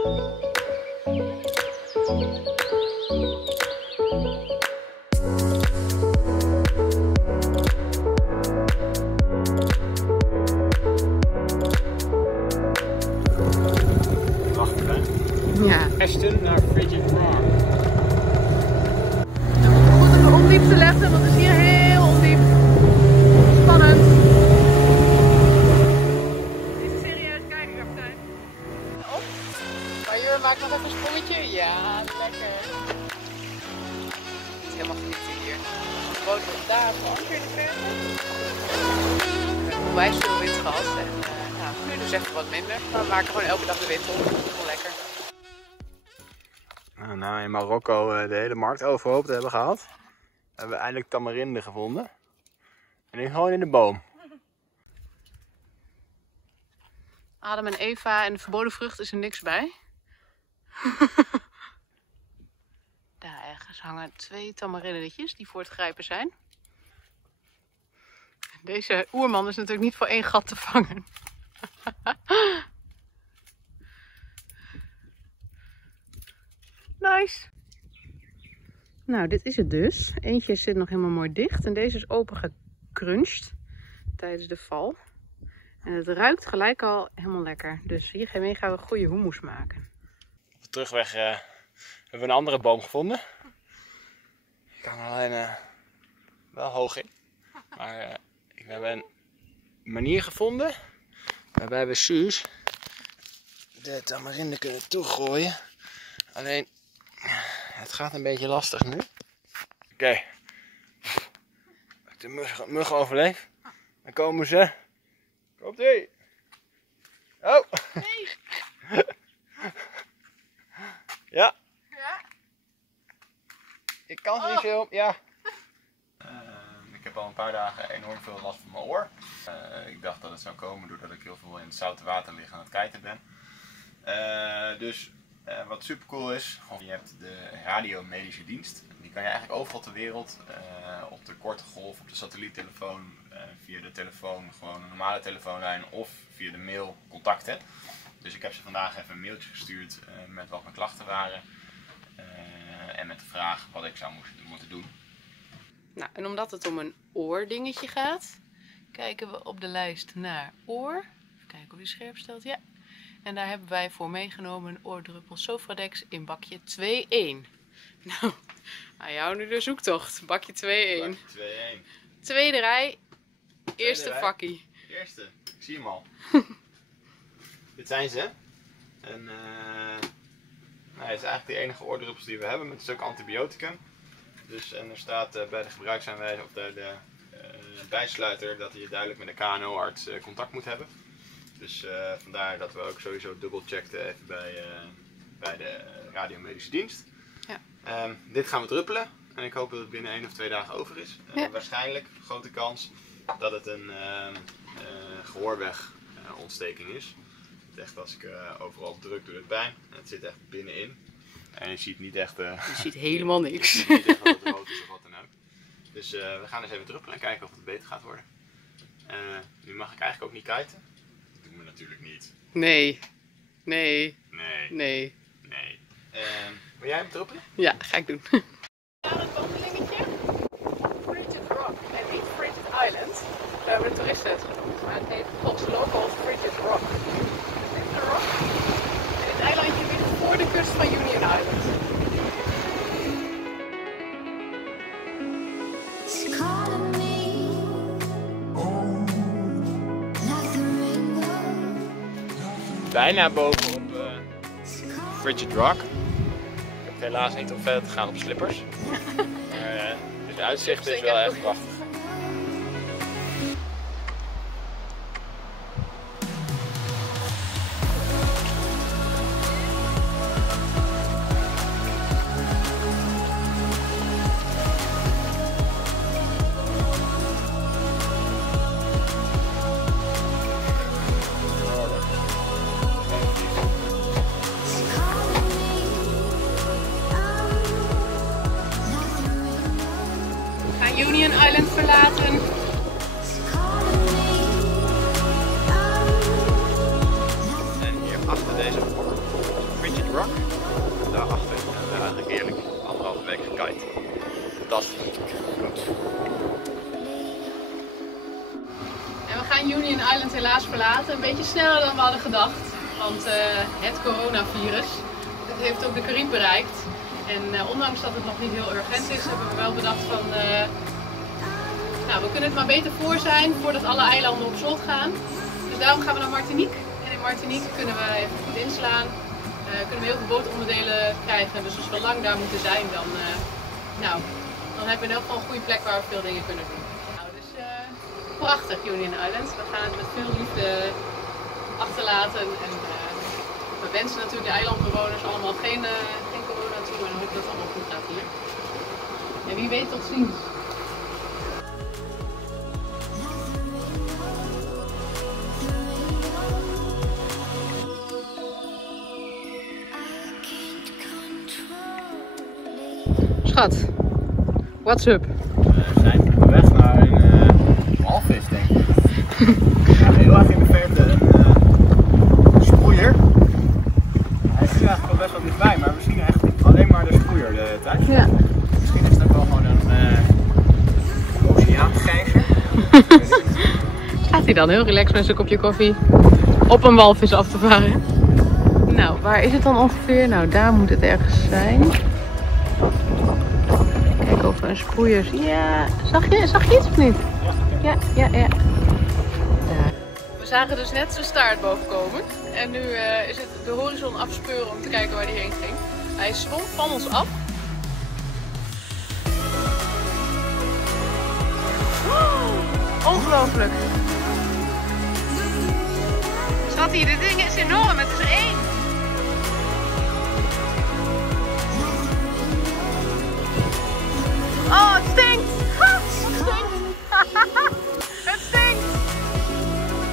Ja. Ashton naar Frigid Rock. We moeten goed op de ondiepte letten, want het is hier heel ondiep. Spannend. Is serieus kijken, kapitein. Op. Major maakt nog even een sprongetje. Ja, lekker. Het is helemaal genieten hier. De boot wordt daar verankerd in de verte. We hebben onwijs veel wind gehad. En nu dus even wat minder. Maar we maken gewoon elke dag de wind op. Dat is wel lekker. Nou, in Marokko de hele markt overhoop te hebben gehad, hebben we eindelijk tamarinde gevonden. En nu gewoon in de boom. Adam en Eva en de verboden vrucht is er niks bij. Daar ergens hangen 2 tamarindetjes die voor het grijpen zijn. Deze oerman is natuurlijk niet voor 1 gat te vangen. Nice. Nou, dit is het dus. Eentje zit nog helemaal mooi dicht en deze is open gecrunched tijdens de val. En het ruikt gelijk al helemaal lekker. Dus hiermee gaan we goede hummus maken. Op de terugweg hebben we een andere boom gevonden. Ik kan alleen wel hoog in. Maar we hebben een manier gevonden waarbij we Suus de tamarinde kunnen toegooien. Alleen, het gaat een beetje lastig nu. Oké. Als ik de muggen overleef, dan komen ze. Komt-ie! Oh! Nee. Ja. Ja? Ik kan ze niet veel. Ja. Ik heb al een paar dagen enorm veel last van mijn oor. Ik dacht dat het zou komen doordat ik heel veel in het zoute water lig aan het kiten ben. Wat super cool is, je hebt de radiomedische dienst. Die kan je eigenlijk overal ter wereld, op de korte golf, op de satelliettelefoon, via de telefoon, gewoon een normale telefoonlijn of via de mail contacten. Dus ik heb ze vandaag even een mailtje gestuurd met wat mijn klachten waren en met de vraag wat ik zou moeten doen. Nou, en omdat het om een oordingetje gaat, kijken we op de lijst naar oor. Even kijken of die scherp stelt. Ja. En daar hebben wij voor meegenomen een oordruppel Sofradex in bakje 2-1. Nou, aan jou nu de zoektocht. Bakje 2-1. Bakje 2-1. Tweede rij, eerste vakkie. Eerste, ik zie hem al. Dit zijn ze. En het is eigenlijk de enige oordruppels die we hebben met een stuk antibioticum. Dus, en er staat bij de gebruiksaanwijzing of de bijsluiter dat je duidelijk met de KNO-arts contact moet hebben. Dus vandaar dat we ook sowieso dubbelcheckten even bij de radiomedische dienst. Ja. Dit gaan we druppelen en ik hoop dat het binnen 1 of 2 dagen over is. Ja. Waarschijnlijk, grote kans, dat het een gehoorwegontsteking is. Echt als ik overal druk doe het pijn. Het zit echt binnenin. En je ziet niet echt... je ziet helemaal niks. Je ziet niet echt dat het rood is of wat dan ook. Dus we gaan eens even druppelen en kijken of het beter gaat worden. Nu mag ik eigenlijk ook niet kiten. Dat doen we natuurlijk niet. Nee. Nee. Nee. Nee. Nee. Wil jij hem druppelen? Ja, ga ik doen. Het wandelingetje. Frigid Rock en niet Frigid Island. We hebben de toeristen het genoemd, maar het heet volgens de locals Frigid Rock. Frigid Rock. En dit eilandje ligt voor de kust van Union Island. Bijna bovenop Frigid Rock. Ik heb het helaas niet om verder te gaan op slippers. Maar het uitzicht is wel echt prachtig. Union Island verlaten. Rigid Rock. Daarachter hebben we eigenlijk eerlijk 1,5 week gekite. Fantastisch. En we gaan Union Island helaas verlaten. Een beetje sneller dan we hadden gedacht. Want het coronavirus heeft ook de Cariben bereikt. En ondanks dat het nog niet heel urgent is, hebben we wel bedacht van... nou, we kunnen het maar beter voor zijn voordat alle eilanden op slot gaan. Dus daarom gaan we naar Martinique. En in Martinique kunnen we even goed inslaan. Kunnen we heel veel bootonderdelen krijgen. Dus als we lang daar moeten zijn, dan hebben we in elk geval een goede plek waar we veel dingen kunnen doen. Nou, dus prachtig Union Island. We gaan het met veel liefde achterlaten. En we wensen natuurlijk de eilandbewoners allemaal geen corona toe. En hopen dat het allemaal goed gaat hier. En wie weet tot ziens. Schat, what's up? We zijn op weg naar een walvis, denk ik. Ja, heel erg in de verte een sproeier. Hij is nu eigenlijk wel best wel dichtbij, maar we zien echt alleen maar de sproeier de hele tijd. Ja. Misschien is het ook wel gewoon een oceaangijzer. Staat hij dan heel relaxed met zijn kopje koffie op een walvis af te varen? Nou, waar is het dan ongeveer? Nou, daar moet het ergens zijn. Kijk of een sproeiers. Ja, zag je iets of niet? Ja. We zagen dus net zijn staart boven komen. En nu is het de horizon afspeuren om te kijken waar hij heen ging. Hij zwom van ons af. Oh, ongelooflijk. Schattie, dit ding is enorm. Het is er één. Oh, het stinkt! Het stinkt! Het stinkt!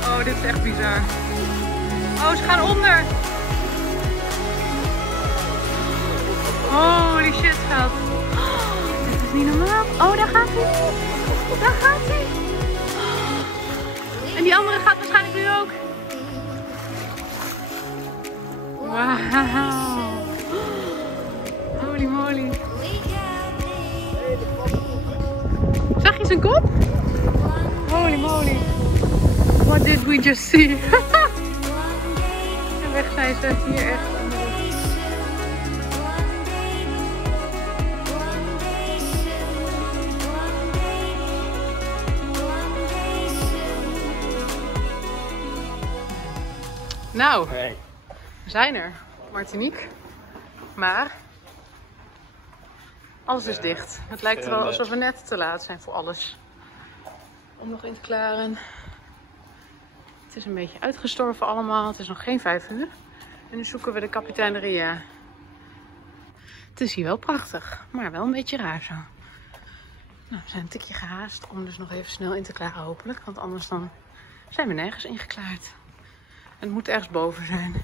Oh, dit is echt bizar. Oh, ze gaan onder! Holy shit, schat. Oh, dit is niet normaal. Oh, daar gaat hij! Daar gaat hij! En die andere gaat waarschijnlijk nu ook. Wauw! Holy moly! Zag je zijn kop? Holy moly. What did we just see? En weg zijn ze hier echt. Nou, we zijn er. Martinique. Maar alles is dicht. Het lijkt er wel alsof we net te laat zijn voor alles. Om nog in te klaren. Het is een beetje uitgestorven allemaal. Het is nog geen 5 uur. En nu zoeken we de kapiteineria. Het is hier wel prachtig. Maar wel een beetje raar zo. Nou, we zijn een tikje gehaast om dus nog even snel in te klaren hopelijk. Want anders dan zijn we nergens ingeklaard. En het moet ergens boven zijn.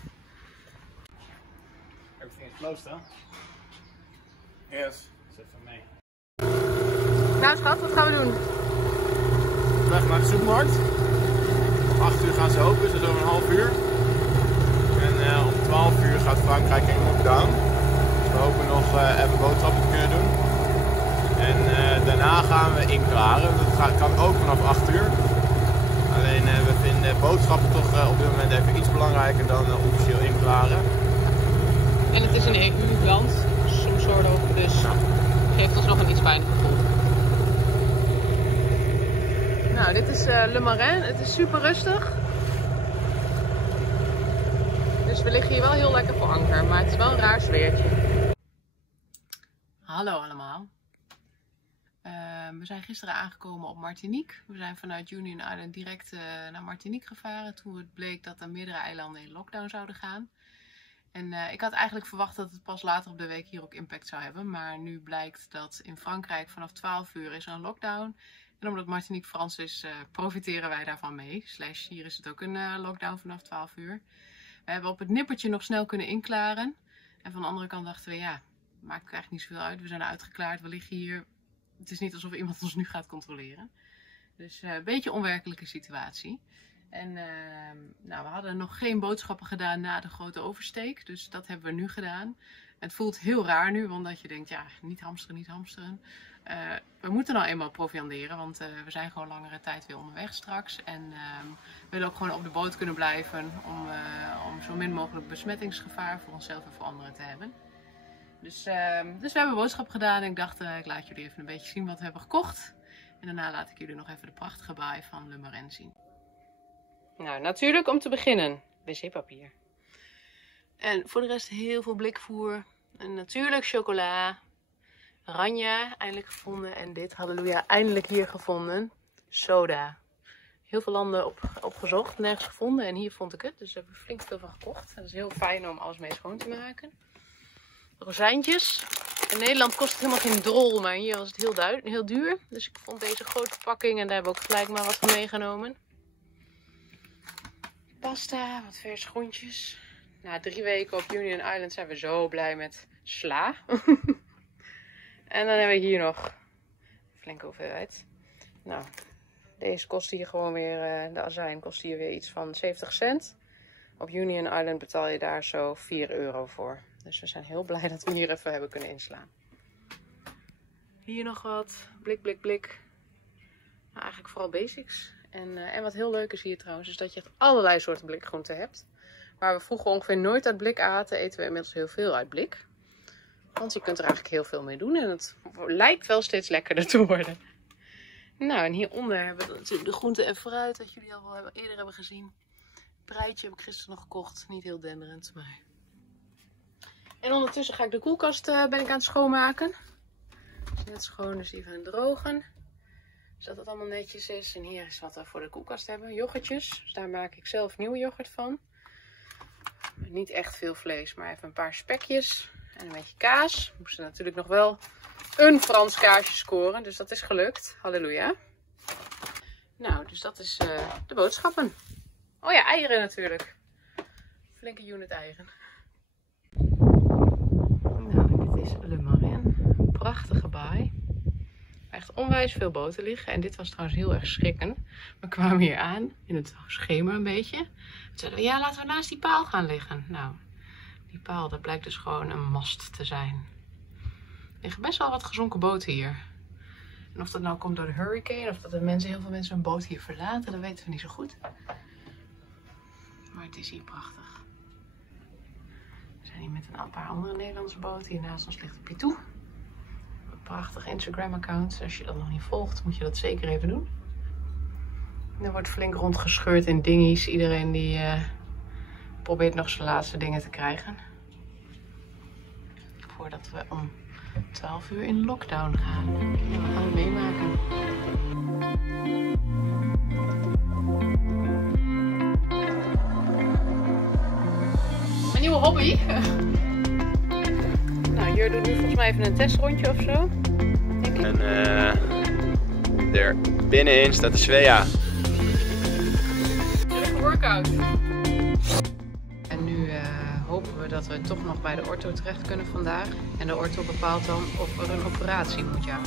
Everything is closed, huh? Yes. Zet van mee. Nou schat, wat gaan we doen? Weg naar de supermarkt. Om 8 uur gaan ze open, dus dat is over een half uur. En om 12 uur gaat Frankrijk in lockdown. Dus we hopen nog even boodschappen te kunnen doen. En daarna gaan we inklaren. Dat kan ook vanaf 8 uur. Alleen we vinden boodschappen toch op dit moment even iets belangrijker dan officieel inklaren. En het is een EU-land, soms soort dus geeft ons nog een iets fijner gevoel. Nou, dit is Le Marin. Het is super rustig. Dus we liggen hier wel heel lekker voor anker, maar het is wel een raar sfeertje. Hallo allemaal. We zijn gisteren aangekomen op Martinique. We zijn vanuit Union Island direct naar Martinique gevaren toen het bleek dat er meerdere eilanden in lockdown zouden gaan. En ik had eigenlijk verwacht dat het pas later op de week hier ook impact zou hebben. Maar nu blijkt dat in Frankrijk vanaf 12 uur is er een lockdown. En omdat Martinique Frans is, profiteren wij daarvan mee. / hier is het ook een lockdown vanaf 12 uur. We hebben op het nippertje nog snel kunnen inklaren. En van de andere kant dachten we, ja, maakt eigenlijk niet zoveel uit. We zijn uitgeklaard, we liggen hier. Het is niet alsof iemand ons nu gaat controleren. Dus een beetje een onwerkelijke situatie. En nou, we hadden nog geen boodschappen gedaan na de grote oversteek. Dus dat hebben we nu gedaan. Het voelt heel raar nu, omdat je denkt, ja, niet hamsteren, niet hamsteren. We moeten nou eenmaal provianderen, want we zijn gewoon langere tijd weer onderweg straks. En we willen ook gewoon op de boot kunnen blijven om zo min mogelijk besmettingsgevaar voor onszelf en voor anderen te hebben. Dus we hebben boodschap gedaan en ik dacht, ik laat jullie even een beetje zien wat we hebben gekocht. En daarna laat ik jullie nog even de prachtige baai van Le Marin zien. Nou, natuurlijk om te beginnen, wc-papier. En voor de rest heel veel blikvoer. En natuurlijk chocola. Ranja, eindelijk gevonden. En dit, halleluja, eindelijk hier gevonden. Soda. Heel veel landen opgezocht, nergens gevonden. En hier vond ik het, dus daar heb ik flink veel van gekocht. Dat is heel fijn om alles mee schoon te maken. Rozijntjes. In Nederland kost het helemaal geen drol, maar hier was het heel duur. Dus ik vond deze grote verpakking en daar hebben we ook gelijk maar wat van meegenomen. Pasta, wat vers groentjes. Na 3 weken op Union Island zijn we zo blij met sla. En dan hebben we hier nog een flinke hoeveelheid. Nou, deze kost hier gewoon weer, de azijn kost hier weer iets van 70 cent. Op Union Island betaal je daar zo 4 euro voor. Dus we zijn heel blij dat we hier even hebben kunnen inslaan. Hier nog wat. Blik. Nou, eigenlijk vooral basics. En wat heel leuk is hier trouwens, is dat je echt allerlei soorten blikgroenten hebt. Waar we vroeger ongeveer nooit uit blik aten, eten we inmiddels heel veel uit blik. Want je kunt er eigenlijk heel veel mee doen en het lijkt wel steeds lekkerder te worden. Nou, en hieronder hebben we natuurlijk de groenten en fruit, dat jullie al wel eerder hebben gezien. Breitje heb ik gisteren nog gekocht, niet heel denderend, maar... En ondertussen ga ik de koelkast ben ik aan het schoonmaken. Dus net schoon, dus even aan het drogen. Zodat het allemaal netjes is. En hier is wat we voor de koelkast hebben. Yoghurtjes. Dus daar maak ik zelf nieuwe yoghurt van. Niet echt veel vlees, maar even een paar spekjes. En een beetje kaas. We moesten natuurlijk nog wel een Frans kaasje scoren. Dus dat is gelukt. Halleluja. Nou, dus dat is de boodschappen. Oh ja, eieren natuurlijk. Flinke unit eieren. Nou, dit is Le Marin. Prachtige baai. Echt onwijs veel boten liggen. En dit was trouwens heel erg schrikken. We kwamen hier aan, in het schemer een beetje. Toen zeiden we, ja, laten we naast die paal gaan liggen. Nou, die paal, dat blijkt dus gewoon een mast te zijn. Er liggen best wel wat gezonken boten hier. En of dat nou komt door de hurricane, of dat heel veel mensen hun boot hier verlaten, dat weten we niet zo goed. Maar het is hier prachtig. We zijn hier met een paar andere Nederlandse boten. Hier naast ons ligt de Pitou. Prachtig Instagram account. Als je dat nog niet volgt, moet je dat zeker even doen. Er wordt flink rondgescheurd in dingies. Iedereen die probeert nog zijn laatste dingen te krijgen. Voordat we om 12 uur in lockdown gaan. En we gaan het meemaken. Mijn nieuwe hobby. Nou, Jur doet nu volgens mij even een testrondje of zo. Denk ik. En er binnenin staat de Svea. Leuke workout. En nu hopen we dat we toch nog bij de ortho terecht kunnen vandaag. En de ortho bepaalt dan of er een operatie moet, ja.